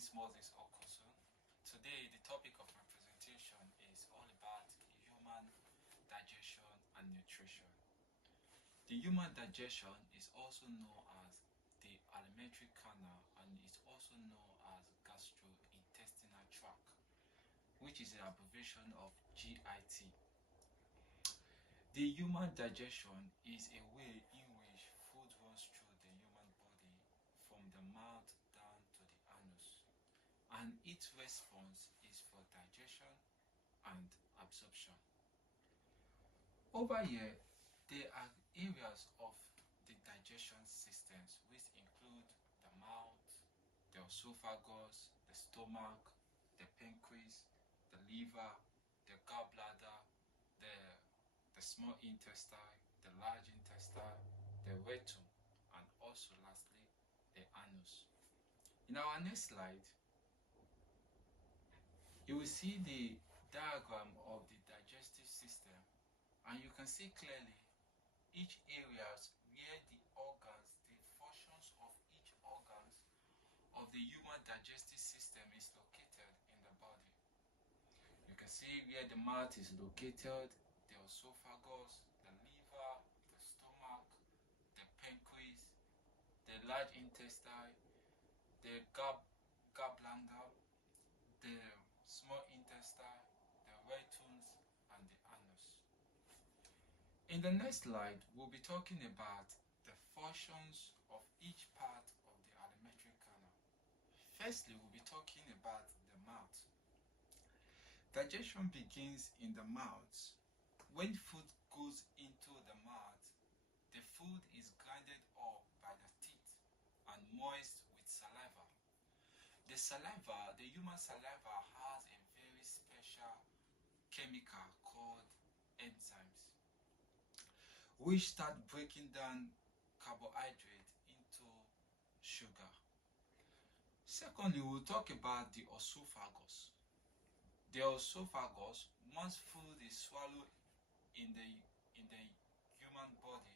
is Moses Okoso. Today, the topic of my presentation is all about human digestion and nutrition. The human digestion is also known as the alimentary canal and is also known as gastrointestinal tract, which is an abbreviation of GIT. The human digestion is a way in which food runs through the human body from the mouth down to the anus, and its response is for digestion and absorption. Over here, there are areas of the digestion systems which include the mouth, the esophagus, the stomach, the pancreas, the liver, the gallbladder, the small intestine, the large intestine, the rectum, and also lastly, the anus. In our next slide, you will see the diagram of the digestive system, and you can see clearly each areas where the organs, the functions of each organs of the human digestive system is located in the body. You can see where the mouth is located, the esophagus, the liver, the stomach, the pancreas, the large intestine, the gallbladder, the small intestine, the rectums, and the anus. In the next slide, we'll be talking about the functions of each part of the alimentary canal. Firstly, we'll be talking about the mouth. Digestion begins in the mouth. When food goes into the mouth, the food is grinded up by the teeth and moist with saliva. The saliva, the human saliva, has a very special chemical called enzymes, which start breaking down carbohydrate into sugar. Secondly, we'll talk about the esophagus. The esophagus, once food is swallowed in the human body,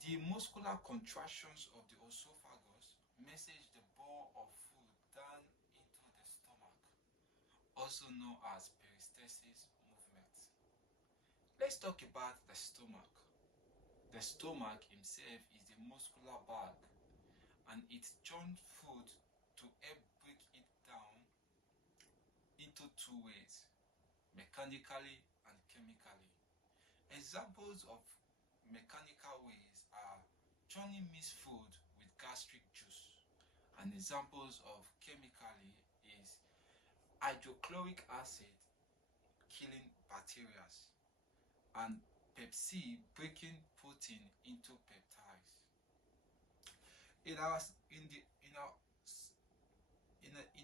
the muscular contractions of the esophagus message the ball of food down into the stomach, also known as peristalsis movement. Let's talk about the stomach. The stomach itself is the muscular bag, and it churns food to help break it down into two ways, mechanically and chemically. Examples of mechanical ways are churning mixed food with gastric juice, and examples of chemically is hydrochloric acid killing bacteria, and Pepsi breaking protein into peptides. In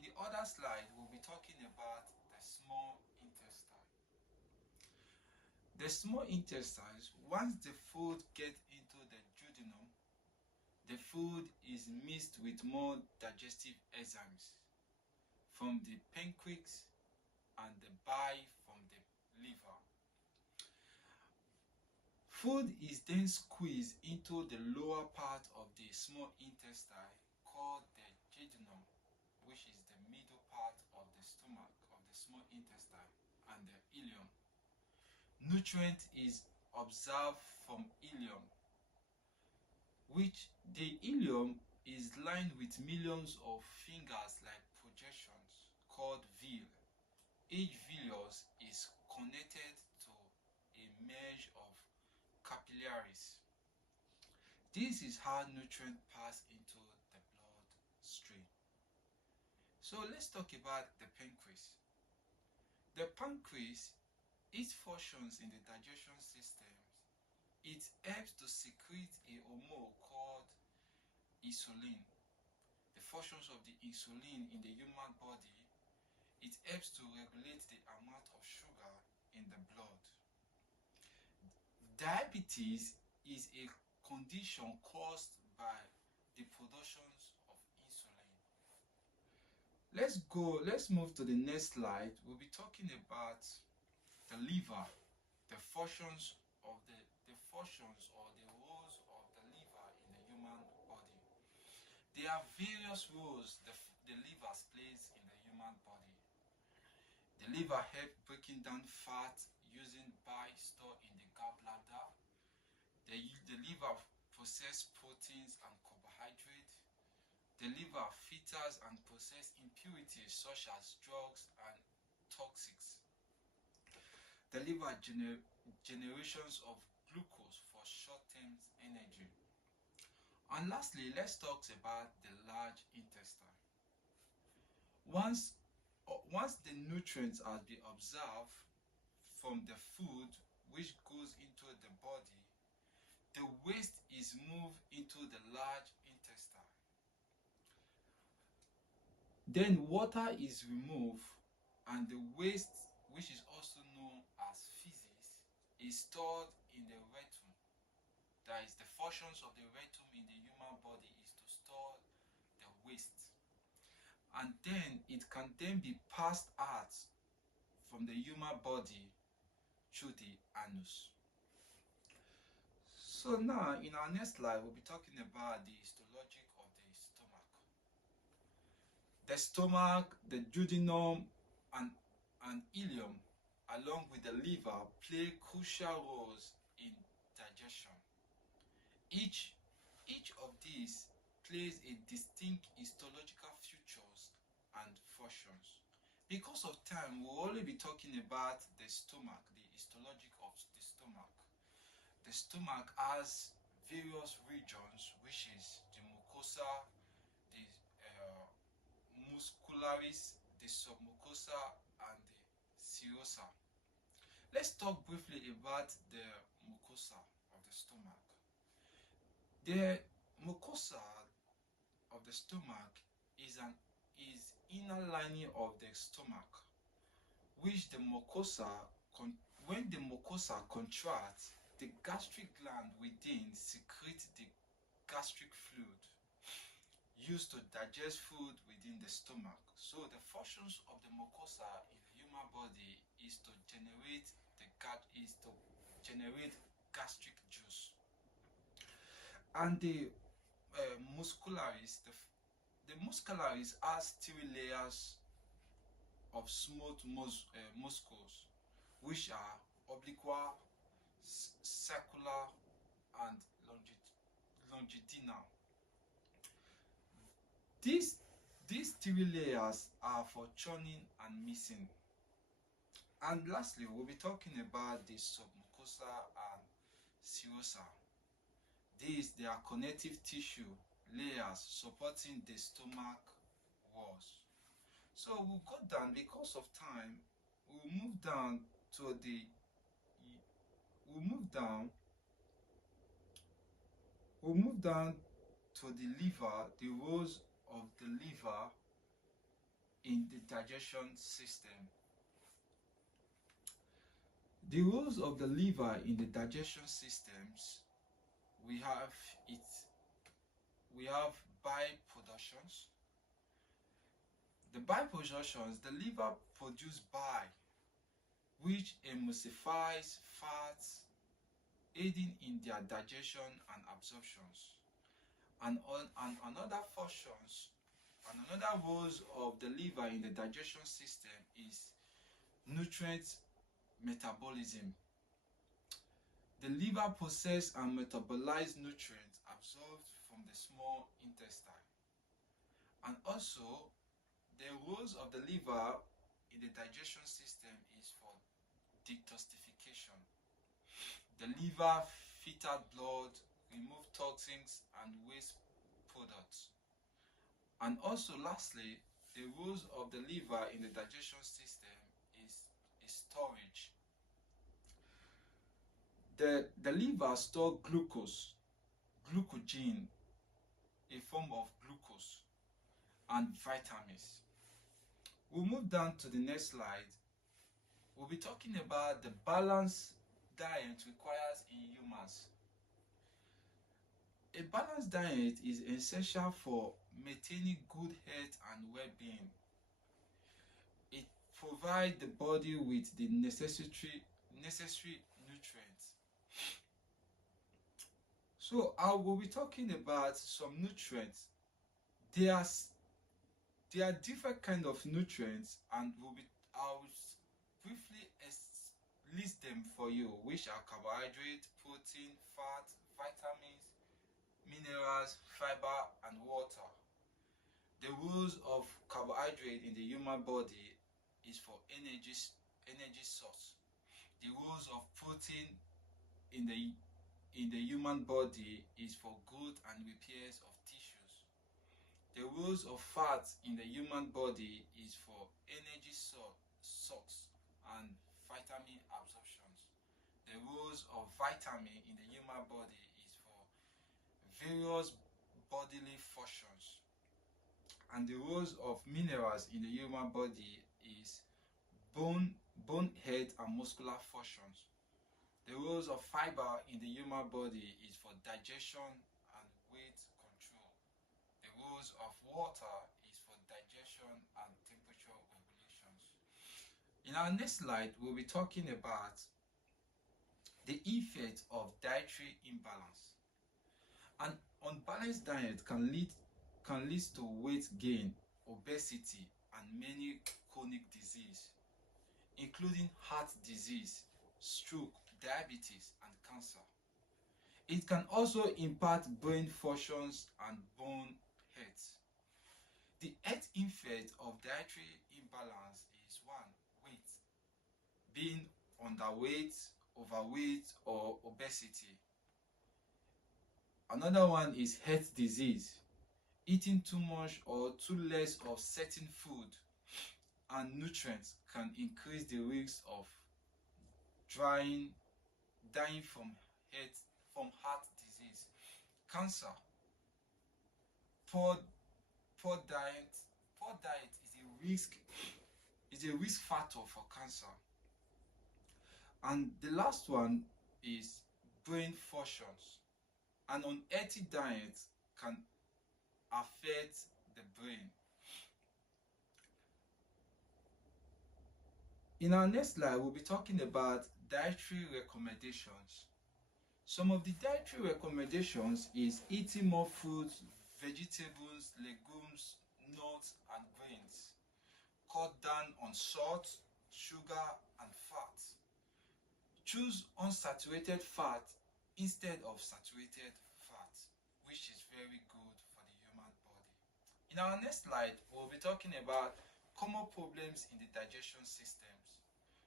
the other slide, we'll be talking about the small intestine. The small intestines, once the food gets into the duodenum, the food is mixed with more digestive enzymes from the pancreas and the bile from the liver. Food is then squeezed into the lower part of the small intestine called the jejunum, which is the middle part of the stomach of the small intestine, and the ileum. Nutrient is observed from ileum, which the ileum is lined with millions of fingers like projections called villi. Each villus is connected to a mesh of capillaries. This is how nutrients pass into the bloodstream. So let's talk about the pancreas. The pancreas, its functions in the digestion system, it helps to secrete a hormone called insulin. The functions of the insulin in the human body, it helps to regulate the amount of sugar in the blood. Diabetes is a condition caused by the production of insulin. Let's move to the next slide. We'll be talking about the liver, the functions or the roles of the liver in the human body. There are various roles the liver's place in the human body. The liver helps breaking down fat using bile stored in the gallbladder. The liver processes proteins and carbohydrates. The liver filters and processes impurities such as drugs and toxics. The liver generations of glucose for short-term energy. And lastly, let's talk about the large intestine. Once, once the nutrients are being absorbed from the food which goes into the body, the waste is moved into the large intestine. Then water is removed and the waste, which is also known as feces, is stored in the rectum. That is, the functions of the rectum in the human body is to store the waste. And then it can then be passed out from the human body through the anus. So now, in our next slide, we'll be talking about the histology of the stomach. The stomach, the duodenum, and ileum, along with the liver, play crucial roles in digestion. Each of these plays a distinct histological features and functions. Because of time, we'll only be talking about the stomach, the histology of the stomach. The stomach has various regions, which is the mucosa, the muscularis, the submucosa, and the serosa. Let's talk briefly about the mucosa of the stomach. The mucosa of the stomach is inner lining of the stomach, which the mucosa, when the mucosa contracts, the gastric gland within secretes the gastric fluid used to digest food within the stomach. So the functions of the mucosa in the human body is to generate gastric juice. And the muscularis, the muscularis has 3 layers of smooth muscles, which are oblique, circular, and longitudinal. These 3 layers are for churning and mixing. And lastly, we'll be talking about the submucosa and serosa. They are connective tissue layers supporting the stomach walls. So we'll go down, because of time, we'll move down to the liver, the roles of the liver in the digestion system. The roles of the liver in the digestion systems, we have bile productions. The bile productions, the liver produces bile, which emulsifies fats, aiding in their digestion and absorptions. And another functions and another roles of the liver in the digestion system is nutrient metabolism. The liver processes and metabolizes nutrients absorbed from the small intestine. And also, the roles of the liver in the digestion system is for detoxification. The liver filters blood, removes toxins and waste products. And also, lastly, the roles of the liver in the digestion system is storage. The liver stores glucogen, a form of glucose, and vitamins. We'll move down to the next slide. We'll be talking about the balanced diet required in humans. A balanced diet is essential for maintaining good health and well-being. It provides the body with the necessary nutrients. So I will be talking about some nutrients. There There are different kind of nutrients, and I'll briefly list them for you, which are carbohydrate, protein, fat, vitamins, minerals, fiber, and water. The roles of carbohydrate in the human body is for energy source. The roles of protein in the human body is for growth and repairs of tissues. The roles of fat in the human body is for energy source and vitamin absorptions. The roles of vitamin in the human body is for various bodily functions. And the roles of minerals in the human body is bone head and muscular functions. The roles of fiber in the human body is for digestion and weight control. The roles of water is for digestion and temperature regulations. In our next slide, we'll be talking about the effect of dietary imbalance. An unbalanced diet can lead to weight gain, obesity, and many chronic disease, including heart disease, stroke, diabetes, and cancer. It can also impact brain functions and bone health. The health effect of dietary imbalance is one, weight, being underweight, overweight, or obesity. Another one is heart disease, eating too much or too less of certain food and nutrients can increase the risk of dying from heart disease. Cancer. Poor diet is a risk factor for cancer. And the last one is brain functions. An unhealthy diet can affect the brain. In our next slide, we'll be talking about dietary recommendations. Some of the dietary recommendations is eating more fruits, vegetables, legumes, nuts, and grains. Cut down on salt, sugar, and fat. Choose unsaturated fat instead of saturated fat, which is very good for the human body. In our next slide, we'll be talking about common problems in the digestion systems.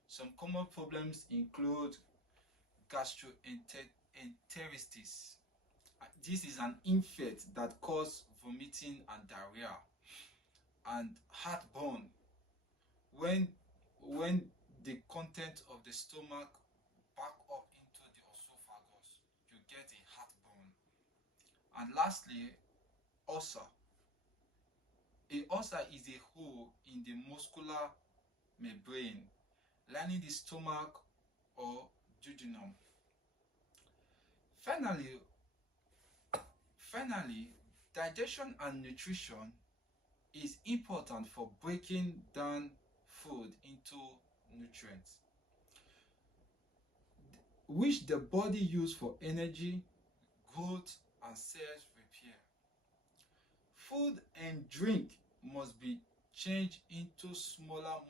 Some common problems include gastroenteritis. This is an infect that causes vomiting and diarrhea, and heartburn. When the content of the stomach back up into the esophagus, you get a heartburn. And lastly, ulcer. A ulcer is a hole in the muscular membrane lining the stomach or duodenum. Finally, digestion and nutrition is important for breaking down food into nutrients, which the body uses for energy, growth, and cell repair. Food and drink must be changed into smaller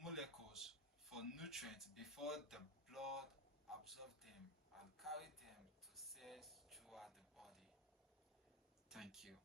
molecules for nutrients before the blood absorbs them and carry them to cells throughout the body. Thank you.